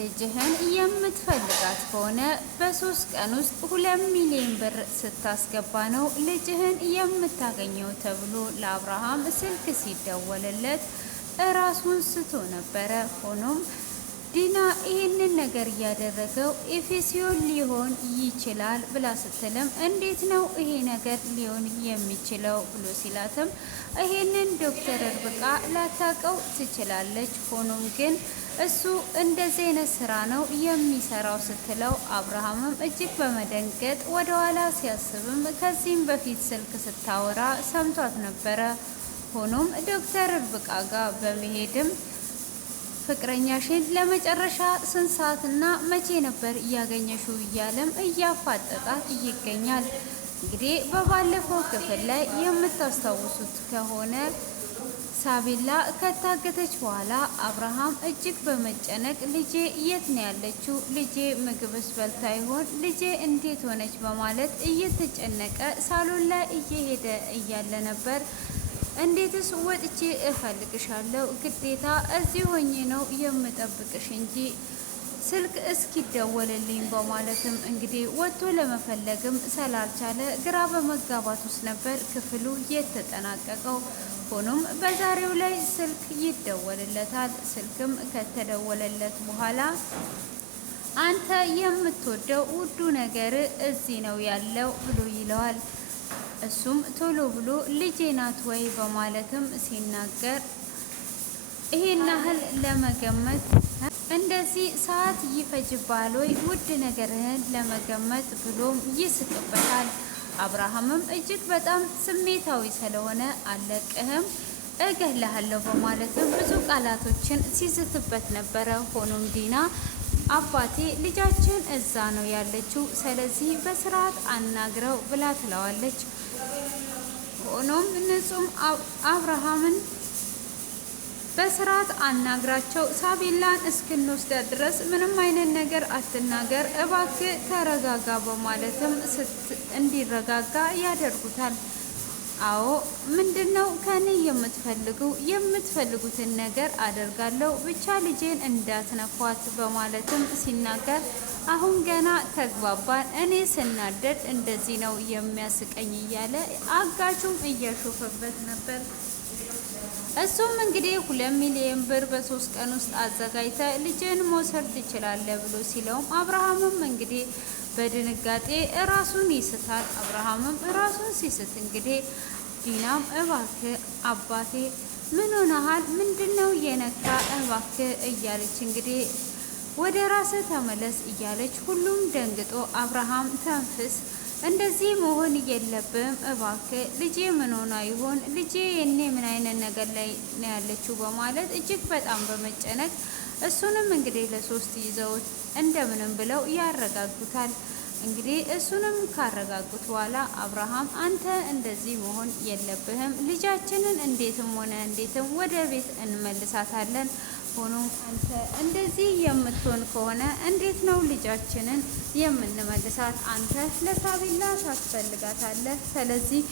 ልጅህን የምትፈልጋት ከሆነ በ3 ቀን ውስጥ 2 ሚሊዮን ብር ስታስገባ ነው ልጅህን የምታገኘው ተብሎ ለአብርሃም ስልክ ሲደወልለት እራሱን ስቶ ነበረ። ሆኖም ዲና ይህንን ነገር እያደረገው ኤፌሲዮን ሊሆን ይችላል ብላ ስትልም እንዴት ነው ይሄ ነገር ሊሆን የሚችለው ብሎ ሲላትም ይሄንን ዶክተር ርብቃ ላታቀው ትችላለች። ሆኖም ግን እሱ እንደዚህ አይነት ስራ ነው የሚሰራው ስትለው አብርሃምም እጅግ በመደንገጥ ወደ ኋላ ሲያስብም ከዚህም በፊት ስልክ ስታወራ ሰምቷት ነበረ። ሆኖም ዶክተር ርብቃ ጋር በመሄድም ፍቅረኛሽን ለመጨረሻ ስንት ሰዓትና መቼ ነበር እያገኘሽው እያለም እያፋጠጣት ይገኛል። እንግዲህ በባለፈው ክፍል ላይ የምታስታውሱት ከሆነ ሳቢላ ከታገተች በኋላ አብርሃም እጅግ በመጨነቅ ልጄ የት ነው ያለችው? ልጄ ምግብስ በልታ ይሆን? ልጄ እንዴት ሆነች? በማለት እየተጨነቀ ሳሎን ላይ እየሄደ እያለ ነበር እንዴትስ ወጥቼ እፈልግሻለሁ፣ ግዴታ እዚህ ሆኜ ነው የምጠብቅሽ እንጂ ስልክ እስኪደወልልኝ በማለትም እንግዲህ ወጥቶ ለመፈለግም ስላልቻለ ግራ በመጋባት ውስጥ ነበር ክፍሉ የተጠናቀቀው። ሆኖም በዛሬው ላይ ስልክ ይደወልለታል። ስልክም ከተደወለለት በኋላ አንተ የምትወደው ውዱ ነገር እዚህ ነው ያለው ብሎ ይለዋል። እሱም ቶሎ ብሎ ልጄ ናት ወይ በማለትም ሲናገር ይሄን ያህል ለመገመት እንደዚህ ሰዓት ይፈጅባል ወይ ውድ ነገርህን ለመገመት ብሎም ይስቅበታል። አብርሃምም እጅግ በጣም ስሜታዊ ስለሆነ አለቅህም እገለሃለሁ በማለትም ብዙ ቃላቶችን ሲዝትበት ነበረ። ሆኖም ዲና አባቴ ልጃችን እዛ ነው ያለችው፣ ስለዚህ በስርዓት አናግረው ብላ ትለዋለች። ሆኖም ንጹም አብርሃምን በስርዓት አናግራቸው ሳቢላን እስክንወስዳት ድረስ ምንም አይነት ነገር አትናገር፣ እባክህ ተረጋጋ በማለትም እንዲረጋጋ ያደርጉታል። አዎ ምንድነው ከኔ የምትፈልጉትን ነገር አደርጋለሁ፣ ብቻ ልጄን እንዳትነኳት በማለትም ሲናገር አሁን ገና ተግባባን፣ እኔ ስናደድ እንደዚህ ነው የሚያስቀኝ እያለ አጋቹም እያሾፈበት ነበር። እሱም እንግዲህ 2 ሚሊዮን ብር በ3 ቀን ውስጥ አዘጋጅተ ልጅን መውሰድ ትችላለህ ብሎ ሲለውም አብርሃምም እንግዲህ በድንጋጤ ራሱን ይስታል። አብርሃምም ራሱን ሲስት እንግዲህ ዲናም እባክህ አባቴ ምን ሆነሃል? ምንድነው የነካ? እባክህ እያለች እንግዲህ ወደ ራስህ ተመለስ እያለች ሁሉም ደንግጦ አብርሃም ተንፍስ፣ እንደዚህ መሆን የለብም እባክህ፣ ልጄ ምን ሆና ይሆን? ልጄ የኔ ምን አይነት ነገር ላይ ነው ያለችው? በማለት እጅግ በጣም በመጨነቅ እሱንም እንግዲህ ለ3 ይዘውት እንደምንም ብለው ያረጋጉታል። እንግዲህ እሱንም ካረጋጉት በኋላ አብርሃም አንተ እንደዚህ መሆን የለብህም፣ ልጃችንን እንዴትም ሆነ እንዴትም ወደ ቤት እንመልሳታለን። ሆኖም አንተ እንደዚህ የምትሆን ከሆነ እንዴት ነው ልጃችንን የምንመልሳት? አንተ ለሳቢላ ታስፈልጋታለህ፣ ስለዚህ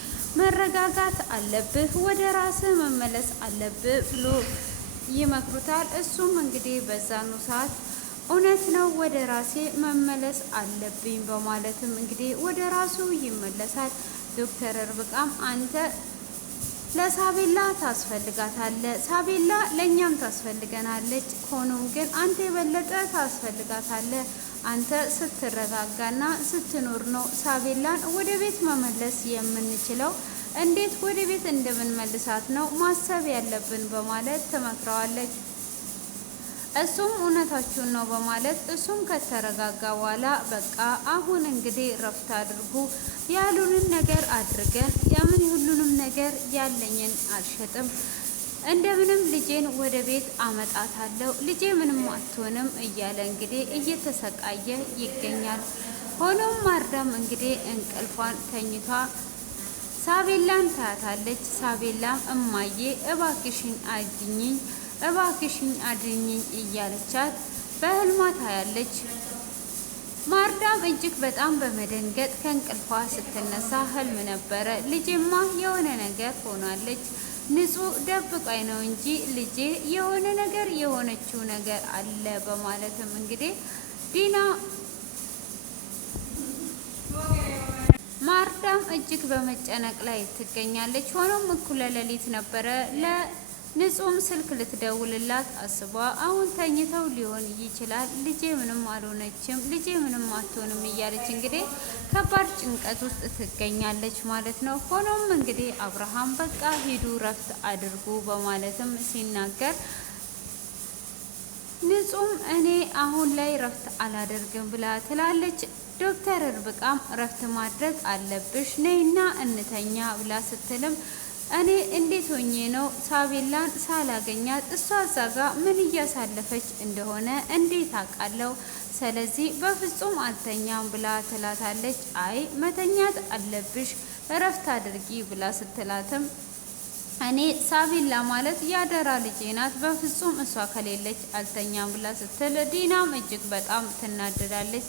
መረጋጋት አለብህ፣ ወደ ራስህ መመለስ አለብህ ብሎ ይመክሩታል። እሱም እንግዲህ በዛኑ ሰዓት እውነት ነው ወደ ራሴ መመለስ አለብኝ በማለትም እንግዲህ ወደ ራሱ ይመለሳል። ዶክተር ርብቃም አንተ ለሳቤላ ታስፈልጋታለህ፣ ሳቤላ ለእኛም ታስፈልገናለች፣ ሆኖም ግን አንተ የበለጠ ታስፈልጋታለህ። አንተ ስትረጋጋና ስትኖር ነው ሳቤላን ወደ ቤት መመለስ የምንችለው፣ እንዴት ወደ ቤት እንደምንመልሳት ነው ማሰብ ያለብን በማለት ትመክረዋለች። እሱም እውነታችሁን ነው በማለት እሱም ከተረጋጋ በኋላ በቃ አሁን እንግዲህ ረፍት አድርጉ፣ ያሉንን ነገር አድርገን የምን ሁሉንም ነገር ያለኝን አልሸጥም፣ እንደምንም ልጄን ወደ ቤት አመጣታለሁ፣ ልጄ ምንም አትሆንም እያለ እንግዲህ እየተሰቃየ ይገኛል። ሆኖም ማርዳም እንግዲህ እንቅልፏን ተኝቷ ሳቤላን ታያታለች። ሳቤላም እማዬ እባክሽን አድኝኝ፣ እባክሽኝ አድኝኝ እያለቻት በህልሟ ታያለች። ማርዳም እጅግ በጣም በመደንገጥ ከእንቅልፏ ስትነሳ ህልም ነበረ፣ ልጅማ የሆነ ነገር ሆናለች፣ ንጹህ ደብቃኝ ነው እንጂ ልጄ የሆነ ነገር የሆነችው ነገር አለ በማለትም እንግዲህ ዲና ማርዳም እጅግ በመጨነቅ ላይ ትገኛለች። ሆኖም እኩለ ሌሊት ነበረ ለንጹህም ስልክ ልትደውልላት አስቧ አሁን ተኝተው ሊሆን ይችላል፣ ልጄ ምንም አልሆነችም፣ ልጄ ምንም አትሆንም እያለች እንግዲህ ከባድ ጭንቀት ውስጥ ትገኛለች ማለት ነው። ሆኖም እንግዲህ አብርሃም በቃ ሂዱ ረፍት አድርጉ በማለትም ሲናገር ንጹም እኔ አሁን ላይ ረፍት አላደርግም ብላ ትላለች። ዶክተር ርብቃም ረፍት ማድረግ አለብሽ ነይና እንተኛ ብላ ስትልም እኔ እንዴት ሆኜ ነው ሳቤላን ሳላገኛት እሷ አዛጋ ምን እያሳለፈች እንደሆነ እንዴት አውቃለሁ? ስለዚህ በፍጹም አልተኛም ብላ ትላታለች። አይ መተኛት አለብሽ እረፍት አድርጊ ብላ ስትላትም እኔ ሳቢላ ማለት ያደራ ልጄ ናት፣ በፍጹም እሷ ከሌለች አልተኛም ብላ ስትል ዲናም እጅግ በጣም ትናደዳለች።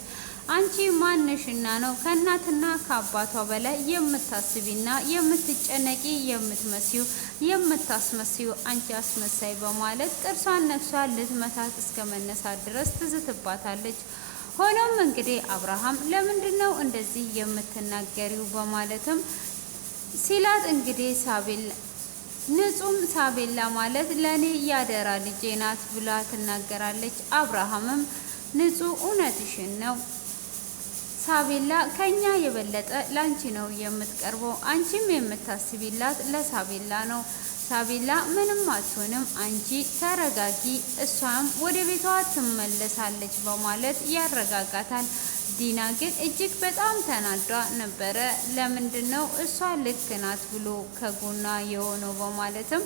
አንቺ ማንሽና ነው ከእናትና ከአባቷ በላይ የምታስቢና የምትጨነቂ የምትመስዩ የምታስመስዩ አንቺ አስመሳይ በማለት ጥርሷን ነክሷን ልትመታት እስከ መነሳት ድረስ ትዝትባታለች። ሆኖም እንግዲህ አብርሃም ለምንድን ነው እንደዚህ የምትናገሪው በማለትም ሲላት እንግዲህ ንጹም ሳቤላ ማለት ለእኔ ያደራ ልጄ ናት ብላ ትናገራለች። አብርሃምም ንጹህ እውነትሽን ነው፣ ሳቤላ ከኛ የበለጠ ላንቺ ነው የምትቀርበው፣ አንቺም የምታስቢላት ለሳቤላ ነው። ሳቤላ ምንም አትሆንም፣ አንቺ ተረጋጊ፣ እሷም ወደ ቤቷ ትመለሳለች በማለት ያረጋጋታል። ዲና ግን እጅግ በጣም ተናዷ ነበረ። ለምንድን ነው እሷ ልክ ናት ብሎ ከጎኗ የሆነው በማለትም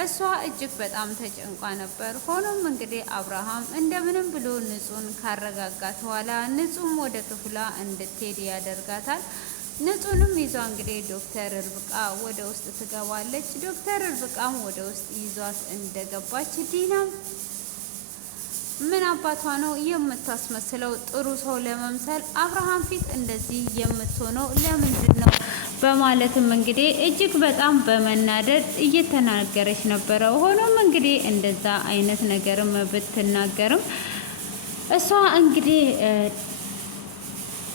እሷ እጅግ በጣም ተጨንቋ ነበር። ሆኖም እንግዲህ አብርሃም እንደምንም ብሎ ንጹህን ካረጋጋት በኋላ ንጹህም ወደ ክፍሏ እንድትሄድ ያደርጋታል። ንጹህንም ይዟ እንግዲህ ዶክተር ርብቃ ወደ ውስጥ ትገባለች። ዶክተር ርብቃም ወደ ውስጥ ይዟት እንደገባች ዲናም ምን አባቷ ነው የምታስመስለው? ጥሩ ሰው ለመምሰል አብርሃም ፊት እንደዚህ የምትሆነው ለምንድን ነው? በማለትም እንግዲህ እጅግ በጣም በመናደድ እየተናገረች ነበረ። ሆኖም እንግዲህ እንደዛ አይነት ነገርም ብትናገርም እሷ እንግዲህ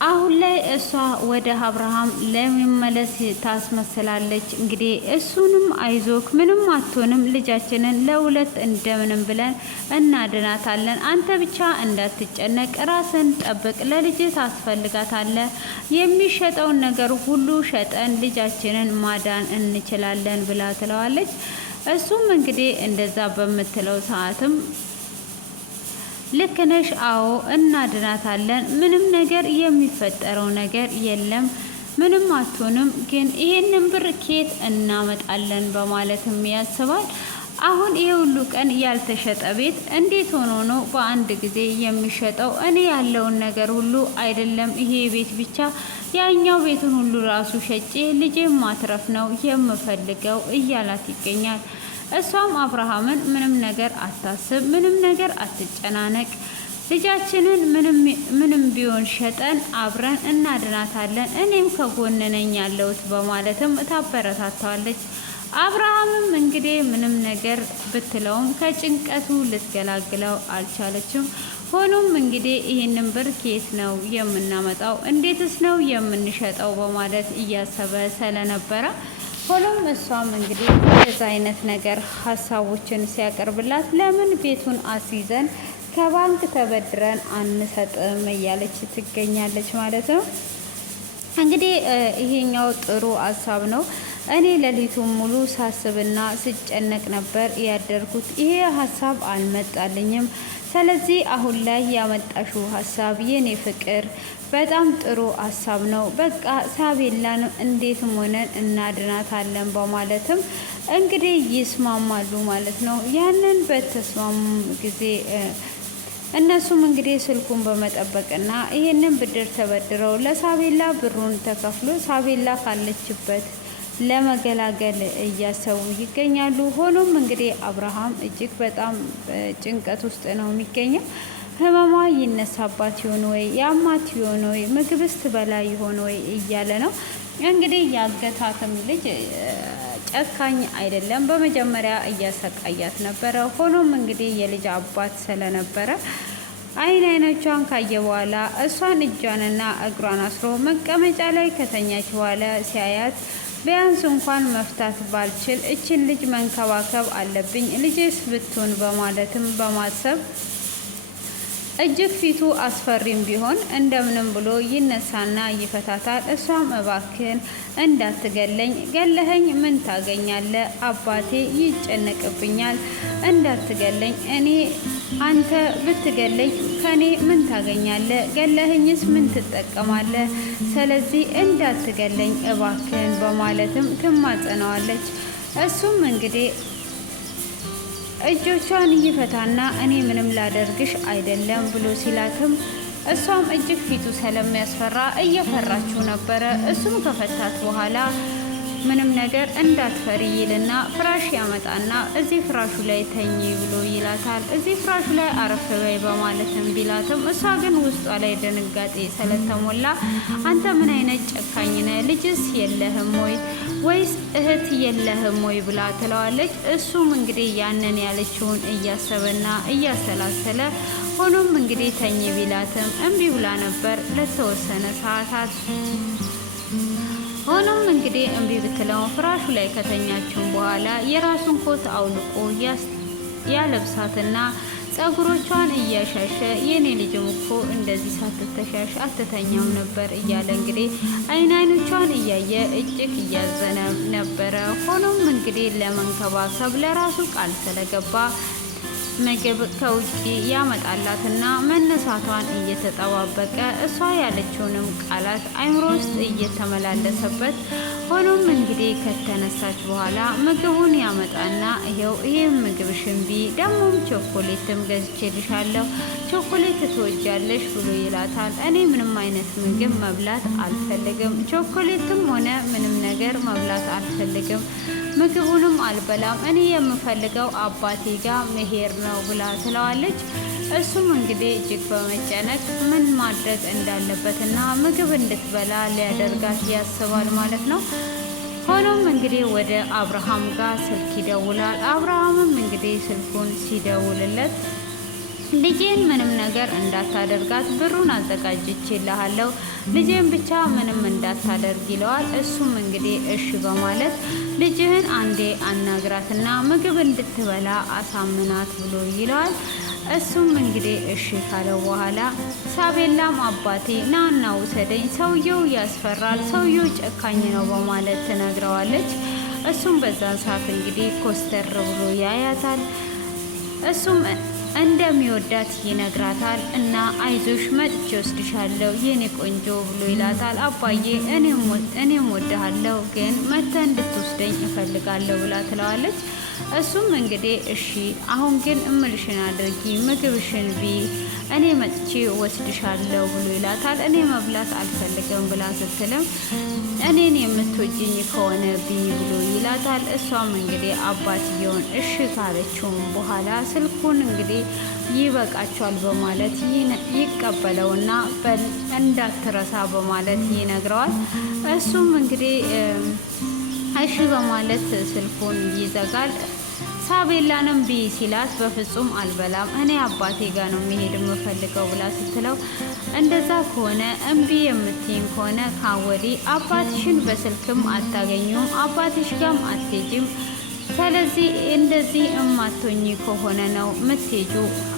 አሁን ላይ እሷ ወደ አብርሃም ለመመለስ ታስመስላለች። እንግዲህ እሱንም አይዞክ ምንም አትሆንም፣ ልጃችንን ለሁለት እንደምንም ብለን እናድናታለን፣ አንተ ብቻ እንዳትጨነቅ፣ ራስን ጠብቅ፣ ለልጅ ታስፈልጋታለህ፣ የሚሸጠውን ነገር ሁሉ ሸጠን ልጃችንን ማዳን እንችላለን ብላ ትለዋለች። እሱም እንግዲህ እንደዛ በምትለው ሰዓትም ልክ ነሽ፣ አዎ እናድናታለን፣ ምንም ነገር የሚፈጠረው ነገር የለም፣ ምንም አትሆንም፣ ግን ይሄንን ብር ኬት እናመጣለን በማለትም ያስባል። አሁን ይሄ ሁሉ ቀን ያልተሸጠ ቤት እንዴት ሆኖ ነው በአንድ ጊዜ የሚሸጠው? እኔ ያለውን ነገር ሁሉ አይደለም ይሄ ቤት ብቻ ያኛው ቤቱን ሁሉ ራሱ ሸጬ ልጄ ማትረፍ ነው የምፈልገው እያላት ይገኛል። እሷም አብርሃምን ምንም ነገር አታስብ፣ ምንም ነገር አትጨናነቅ፣ ልጃችንን ምንም ቢሆን ሸጠን አብረን እናድናታለን፣ እኔም ከጎን ነኝ ያለሁት በማለትም ታበረታታዋለች። አብርሃምም እንግዲህ ምንም ነገር ብትለውም ከጭንቀቱ ልትገላግለው አልቻለችም። ሆኖም እንግዲህ ይህንን ብር ከየት ነው የምናመጣው፣ እንዴትስ ነው የምንሸጠው በማለት እያሰበ ስለነበረ ሆኖም እሷም እንግዲህ እንደዛ አይነት ነገር ሀሳቦችን ሲያቀርብላት ለምን ቤቱን አስይዘን ከባንክ ተበድረን አንሰጥም እያለች ትገኛለች ማለት ነው። እንግዲህ ይሄኛው ጥሩ ሀሳብ ነው። እኔ ሌሊቱን ሙሉ ሳስብና ስጨነቅ ነበር ያደርኩት። ይሄ ሀሳብ አልመጣልኝም። ስለዚህ አሁን ላይ ያመጣሽው ሀሳብ የኔ ፍቅር በጣም ጥሩ ሀሳብ ነው። በቃ ሳቤላን እንዴትም ሆነን እናድናታለን በማለትም እንግዲህ ይስማማሉ ማለት ነው። ያንን በተስማሙ ጊዜ እነሱም እንግዲህ ስልኩን በመጠበቅና ይህንን ብድር ተበድረው ለሳቤላ ብሩን ተከፍሎ ሳቤላ ካለችበት ለመገላገል እያሰቡ ይገኛሉ። ሆኖም እንግዲህ አብርሃም እጅግ በጣም ጭንቀት ውስጥ ነው የሚገኘው። ህመሟ ይነሳባት ይሆን ወይ፣ ያማት ይሆን ወይ፣ ምግብስ ትበላ ይሆን ወይ እያለ ነው እንግዲህ ያገታትም ልጅ ጨካኝ አይደለም። በመጀመሪያ እያሰቃያት ነበረ። ሆኖም እንግዲህ የልጅ አባት ስለነበረ አይኖቿን ካየ በኋላ እሷን እጇንና እግሯን አስሮ መቀመጫ ላይ ከተኛች በኋላ ሲያያት ቢያንስ እንኳን መፍታት ባልችል እችን ልጅ መንከባከብ አለብኝ ልጅስ ብትሆን በማለትም በማሰብ እጅግ ፊቱ አስፈሪም ቢሆን እንደምንም ብሎ ይነሳና ይፈታታል። እሷም እባክን እንዳትገለኝ፣ ገለኸኝ ምን ታገኛለ? አባቴ ይጨነቅብኛል፣ እንዳትገለኝ። እኔ አንተ ብትገለኝ ከኔ ምን ታገኛለ? ገለኸኝስ ምን ትጠቀማለ? ስለዚህ እንዳትገለኝ እባክን በማለትም ትማጸነዋለች። እሱም እንግዲህ እጆቿን ይፈታና እኔ ምንም ላደርግሽ አይደለም ብሎ ሲላትም እሷም እጅግ ፊቱ ስለሚያስፈራ እየፈራችው ነበረ። እሱም ከፈታት በኋላ ምንም ነገር እንዳትፈሪ ይልና ፍራሽ ያመጣና እዚህ ፍራሹ ላይ ተኚ ብሎ ይላታል። እዚህ ፍራሹ ላይ አረፍ በይ በማለትም ቢላትም እሷ ግን ውስጧ ላይ ድንጋጤ ስለተሞላ አንተ ምን አይነት ጨካኝ ነህ? ልጅስ የለህም ወይ ወይስ እህት የለህም ወይ ብላ ትለዋለች። እሱም እንግዲህ ያንን ያለችውን እያሰበና እያሰላሰለ ሆኖም እንግዲህ ተኚ ቢላትም እምቢ ብላ ነበር ለተወሰነ ሰዓታት። ሆኖም እንግዲህ እምቢ ብትለው ፍራሹ ላይ ከተኛችው በኋላ የራሱን ኮት አውልቆ ያለብሳትና ጸጉሮቿን እያሻሸ የኔ ልጅም እኮ እንደዚህ ሳትተሻሽ አትተኛም ነበር እያለ እንግዲህ አይኖቿን እያየ እጅግ እያዘነ ነበረ። ሆኖም እንግዲህ ለመንከባከብ ለራሱ ቃል ስለገባ ምግብ ከውጭ ያመጣላትና መነሳቷን እየተጠባበቀ እሷ ያለችውንም ቃላት አይምሮ ውስጥ እየተመላለሰበት ሆኖም እንግዲህ ከተነሳች በኋላ ምግቡን ያመጣና ይሄም ምግብ ሽንቢ ደግሞም ቾኮሌትም ገዝቼልሻለሁ ቾኮሌት ትወጃለሽ ብሎ ይላታል። እኔ ምንም አይነት ምግብ መብላት አልፈልግም፣ ቾኮሌትም ሆነ ምንም ነገር መብላት አልፈልግም፣ ምግቡንም አልበላም፣ እኔ የምፈልገው አባቴ ጋር መሄድ ነው ብላ ትለዋለች። እሱም እንግዲህ እጅግ በመጨነቅ ምን ማድረግ እንዳለበትና ምግብ እንድትበላ ሊያደርጋት ያስባል ማለት ነው። ሆኖም እንግዲህ ወደ አብርሃም ጋር ስልክ ይደውላል። አብርሃምም እንግዲህ ስልኩን ሲደውልለት ልጄን ምንም ነገር እንዳታደርጋት ብሩን አዘጋጅቼልሃለሁ ልጄን ብቻ ምንም እንዳታደርግ ይለዋል። እሱም እንግዲህ እሺ በማለት ልጅህን አንዴ አናግራትና ምግብ እንድትበላ አሳምናት ብሎ ይለዋል። እሱም እንግዲህ እሺ ካለው በኋላ ሳቤላም አባቴ ናና ውሰደኝ፣ ሰውየው ያስፈራል፣ ሰውየው ጨካኝ ነው በማለት ትነግረዋለች። እሱም በዛን ሰዓት እንግዲህ ኮስተር ብሎ ያያታል። እሱም እንደሚወዳት ይነግራታል እና አይዞሽ መጥቼ ወስድሻለሁ የኔ ቆንጆ ብሎ ይላታል። አባዬ እኔም ወድሃለሁ ግን መተህ እንድትወስደኝ እፈልጋለሁ ብላ ትለዋለች። እሱም እንግዲህ እሺ አሁን ግን እምልሽን አድርጊ፣ ምግብሽን ቢ፣ እኔ መጥቼ ወስድሻለሁ ብሎ ይላታል። እኔ መብላት አልፈልግም ብላ ስትልም እኔን የምትወጂኝ ከሆነ ቢ ብሎ ይላታል። እሷም እንግዲህ አባትየውን እሺ ካለችውም በኋላ ስልኩን እንግዲህ ይበቃቸዋል በማለት ይቀበለውና እንዳትረሳ በማለት ይነግረዋል። እሱም እንግዲህ እሺ በማለት ስልኩን ይዘጋል። ሳቤላንም ቢ ሲላት በፍጹም አልበላም እኔ አባቴ ጋር ነው መሄድ የምፈልገው ብላ ስትለው እንደዛ ከሆነ እምቢ የምትይኝ ከሆነ ካወዲ አባትሽን በስልክም አታገኙም፣ አባትሽ ጋርም አትሄጂም። ስለዚህ እንደዚህ እማቶኝ ከሆነ ነው ምትሄጁ፣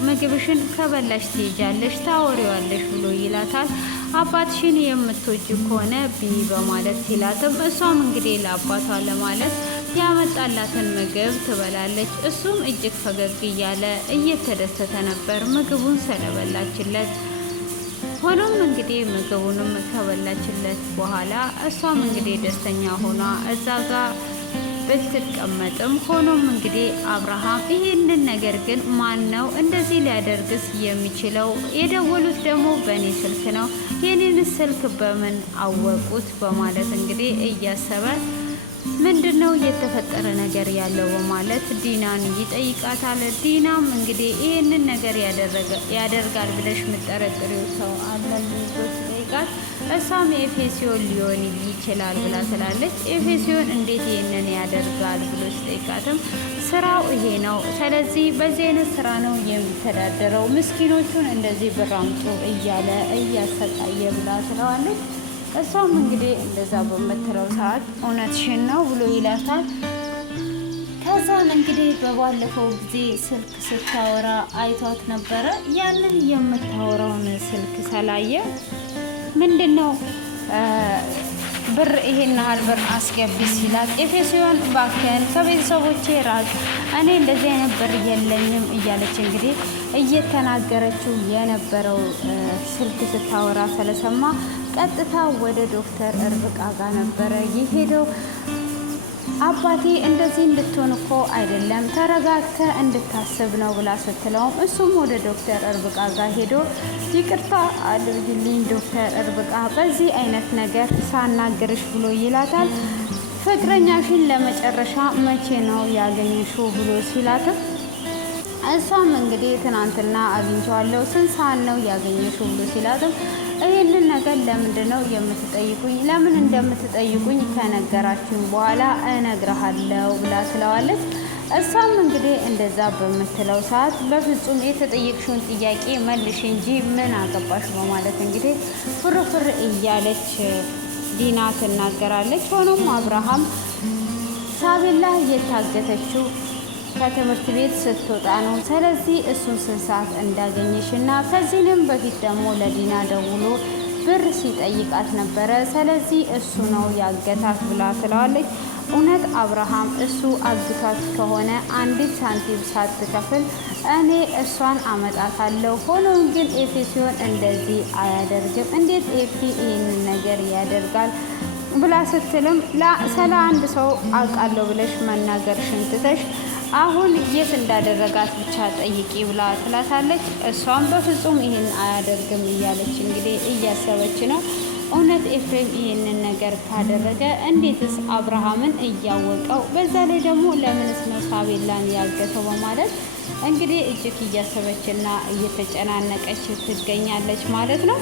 ምግብሽን ከበላሽ ትሄጃለሽ፣ ታወሪዋለሽ ብሎ ይላታል። አባትሽን የምትወጂ ከሆነ ቢ በማለት ሲላትም እሷም እንግዲህ ለአባቷ ለማለት ያመጣላትን ምግብ ትበላለች። እሱም እጅግ ፈገግ እያለ እየተደሰተ ነበር ምግቡን ስለበላችለት። ሆኖም እንግዲህ ምግቡንም ከበላችለት በኋላ እሷም እንግዲህ ደስተኛ ሆኗ እዛ ጋር ብትቀመጥም ሆኖም እንግዲህ አብርሃም ይሄንን ነገር ግን ማን ነው እንደዚህ ሊያደርግስ የሚችለው? የደወሉት ደግሞ በእኔ ስልክ ነው፣ የኔን ስልክ በምን አወቁት? በማለት እንግዲህ እያሰበ ምንድን ምንድነው የተፈጠረ ነገር ያለው በማለት ዲናን ይጠይቃታል። ዲናም እንግዲህ ይህንን ነገር ያደርጋል ብለሽ የምጠረጥሪው ሰው አለ ብሎ ሲጠይቃት እሷም ኤፌሲዮን ሊሆን ይችላል ብላ ትላለች። ኤፌሲዮን እንዴት ይህንን ያደርጋል ብሎ ሲጠይቃትም ስራው ይሄ ነው፣ ስለዚህ በዚህ አይነት ስራ ነው የሚተዳደረው፣ ምስኪኖቹን እንደዚህ ብር አምጡ እያለ እያሰቃየ ብላ ትለዋለች። እሷም እንግዲህ እንደዛ በምትለው ሰዓት እውነትሽን ነው ብሎ ይላታል። ከዛም እንግዲህ በባለፈው ጊዜ ስልክ ስታወራ አይቷት ነበረ። ያንን የምታወራውን ስልክ ስላየ ምንድን ነው ብር ይሄን ያህል ብር አስገቢ ሲላት ኤፌሲዮን ባከን ከቤተሰቦቼ ራቅ፣ እኔ እንደዚህ አይነት ብር የለኝም እያለች እንግዲህ እየተናገረችው የነበረው ስልክ ስታወራ ስለሰማ ቀጥታ ወደ ዶክተር እርብቃ ጋር ነበረ የሄደው። አባቴ እንደዚህ እንድትሆን እኮ አይደለም ተረጋግተ እንድታስብ ነው ብላ ስትለውም እሱም ወደ ዶክተር እርብቃ ጋር ሄዶ ይቅርታ አድርግልኝ ዶክተር እርብቃ በዚህ አይነት ነገር ሳናግርሽ ብሎ ይላታል። ፍቅረኛሽን ለመጨረሻ መቼ ነው ያገኘሽው ብሎ ሲላትም እሷም እንግዲህ ትናንትና አግኝቼዋለሁ ስንት ሰዓት ነው ያገኘሽው ብሎ ሲላትም ይህንን ነገር ለምንድን ነው የምትጠይቁኝ? ለምን እንደምትጠይቁኝ ከነገራችሁኝ በኋላ እነግርሃለሁ ብላ ትለዋለች። እሷም እንግዲህ እንደዛ በምትለው ሰዓት በፍጹም የተጠየቅሽውን ጥያቄ መልሽ እንጂ ምን አገባሽ በማለት እንግዲህ ፍርፍር እያለች ዲና ትናገራለች። ሆኖም አብርሃም ሳቤላ እየታገተችው ከትምህርት ቤት ስትወጣ ነው። ስለዚህ እሱን ስንት ሰዓት እንዳገኘሽ እና ከዚህንም በፊት ደግሞ ለዲና ደውሎ ብር ሲጠይቃት ነበረ። ስለዚህ እሱ ነው ያገታት ብላ ትለዋለች። እውነት አብርሃም እሱ አግቷት ከሆነ አንዲት ሳንቲም ሳትከፍል እኔ እሷን አመጣታለሁ። ሆኖም ግን ኤፌሲዮን እንደዚህ አያደርግም። እንዴት ኤፊ ይህንን ነገር ያደርጋል ብላ ስትልም ስለ አንድ ሰው አውቃለሁ ብለሽ መናገር ሽንትተሽ አሁን የት እንዳደረጋት ብቻ ጠይቂ ብላ ትላታለች። እሷም በፍጹም ይህን አያደርግም እያለች እንግዲህ እያሰበች ነው። እውነት ኤፍሬም ይህንን ነገር ካደረገ እንዴትስ አብርሃምን እያወቀው፣ በዛ ላይ ደግሞ ለምንስ ነው ሳቤላን ያገተው በማለት እንግዲህ እጅግ እያሰበችና እየተጨናነቀች ትገኛለች ማለት ነው።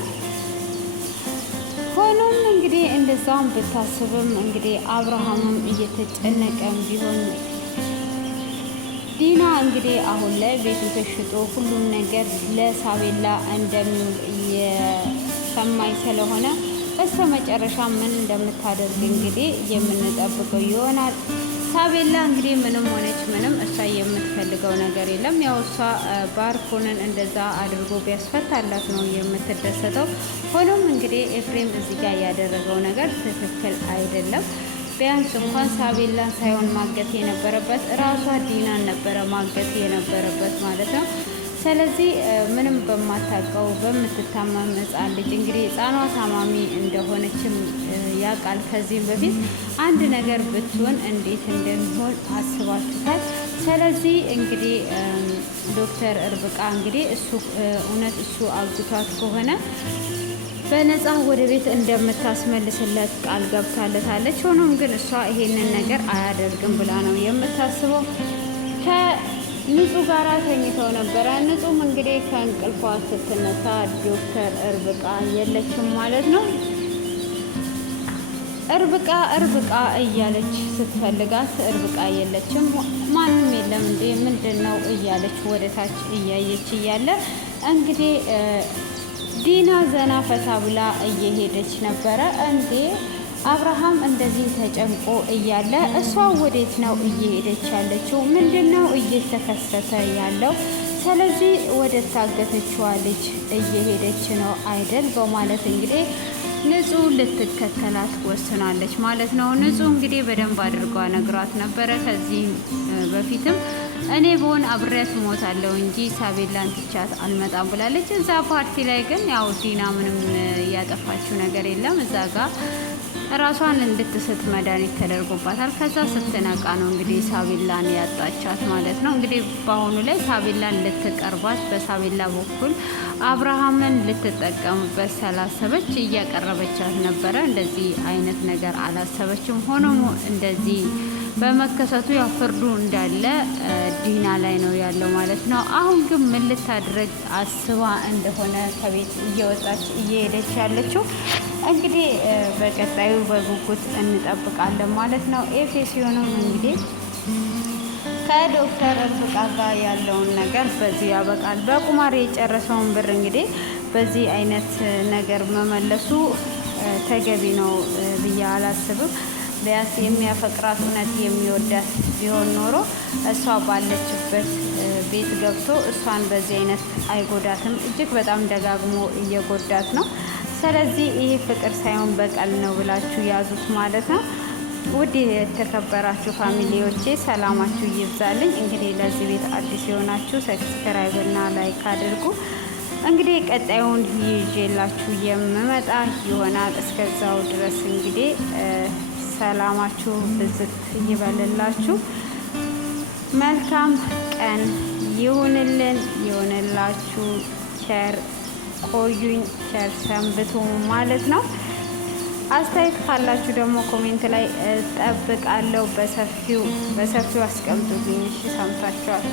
ሆኖም እንግዲህ እንደዛም ብታስብም እንግዲህ አብርሃምም እየተጨነቀም ቢሆን ዲና እንግዲህ አሁን ላይ ቤቱ ተሽጦ ሁሉም ነገር ለሳቤላ እንደሚውል እየሰማኝ ስለሆነ በስተ መጨረሻ ምን እንደምታደርግ እንግዲህ የምንጠብቀው ይሆናል። ሳቤላ እንግዲህ ምንም ሆነች ምንም እሷ የምትፈልገው ነገር የለም። ያው እሷ ባርኮንን እንደዛ አድርጎ ቢያስፈታላት ነው የምትደሰተው። ሆኖም እንግዲህ ኤፍሬም እዚህ ጋር ያደረገው ነገር ትክክል አይደለም። ቢያንስ እንኳን ሳቤላን ሳይሆን ማገት የነበረበት ራሷ ዲናን ነበረ ማገት የነበረበት ማለት ነው። ስለዚህ ምንም በማታውቀው በምትታመም ሕፃን ልጅ እንግዲህ ሕፃኗ ታማሚ እንደሆነችም ያውቃል። ከዚህም በፊት አንድ ነገር ብትሆን እንዴት እንደሚሆን አስባችሁታል። ስለዚህ እንግዲህ ዶክተር እርብቃ እንግዲህ እሱ እውነት እሱ አግቷት ከሆነ በነፃ ወደ ቤት እንደምታስመልስለት ቃል ገብታለታለች። ሆኖም ግን እሷ ይሄንን ነገር አያደርግም ብላ ነው የምታስበው። ከንጹህ ጋራ ተኝተው ነበረ። ንጹህም እንግዲህ ከእንቅልፏ ስትነሳ ዶክተር እርብቃ የለችም ማለት ነው። እርብቃ እያለች ስትፈልጋት እርብቃ የለችም። ማንም የለም እንዴ ምንድን ነው እያለች ወደ ታች እያየች እያለ እንግዲህ ዲና ዘና ፈታ ብላ እየሄደች ነበረ። እንዴ አብርሃም እንደዚህ ተጨንቆ እያለ እሷ ወዴት ነው እየሄደች ያለችው? ምንድን ነው እየተከሰተ ያለው? ስለዚህ ወደ ታገተችዋ ልጅ እየሄደች ነው አይደል? በማለት እንግዲህ ንጹህ ልትከተላት ወስናለች ማለት ነው። ንጹህ እንግዲህ በደንብ አድርጓ ነግሯት ነበረ። ከዚህ በፊትም እኔ በሆን አብሬያት ሞታለሁ እንጂ ሳቤላን ትቻት አልመጣም ብላለች። እዛ ፓርቲ ላይ ግን ያው ዲና ምንም ያጠፋችው ነገር የለም። እዛ ጋር ራሷን እንድትስት መድኃኒት ተደርጎባታል። ከዛ ስትነቃ ነው እንግዲህ ሳቤላን ያጣቻት ማለት ነው። እንግዲህ በአሁኑ ላይ ሳቤላን ልትቀርባት በሳቤላ በኩል አብርሃምን ልትጠቀምበት ስላሰበች እያቀረበቻት ነበረ። እንደዚህ አይነት ነገር አላሰበችም። ሆኖም እንደዚህ በመከሰቱ ያው ፍርዱ እንዳለ ዲና ላይ ነው ያለው ማለት ነው። አሁን ግን ምን ልታድርግ አስባ እንደሆነ ከቤት እየወጣች እየሄደች ያለችው እንግዲህ በቀጣዩ በጉጉት እንጠብቃለን ማለት ነው። ኤፌሶንም እንግዲህ ከዶክተር ርብቃ ጋር ያለውን ነገር በዚህ ያበቃል። በቁማር የጨረሰውን ብር እንግዲህ በዚህ አይነት ነገር መመለሱ ተገቢ ነው ብዬ አላስብም። ቢያንስ የሚያፈቅራት እውነት የሚወዳት ቢሆን ኖሮ እሷ ባለችበት ቤት ገብቶ እሷን በዚህ አይነት አይጎዳትም። እጅግ በጣም ደጋግሞ እየጎዳት ነው። ስለዚህ ይሄ ፍቅር ሳይሆን በቀል ነው ብላችሁ ያዙት ማለት ነው። ውድ የተከበራችሁ ፋሚሊዎቼ ሰላማችሁ ይብዛልኝ። እንግዲህ ለዚህ ቤት አዲስ የሆናችሁ ሰብስክራይብ እና ላይክ አድርጉ። እንግዲህ ቀጣዩን ይዤላችሁ የምመጣ ይሆናል። እስከዛው ድረስ እንግዲህ ሰላማችሁ ብዝት ይበልላችሁ። መልካም ቀን ይሁንላችሁ። ቸር ቆዩኝ፣ ቸር ሰንብቱ ማለት ነው። አስተያየት ካላችሁ ደግሞ ኮሜንት ላይ እጠብቃለሁ። በሰፊው አስቀምጡልኝ። እሺ፣ ሰምታችኋል።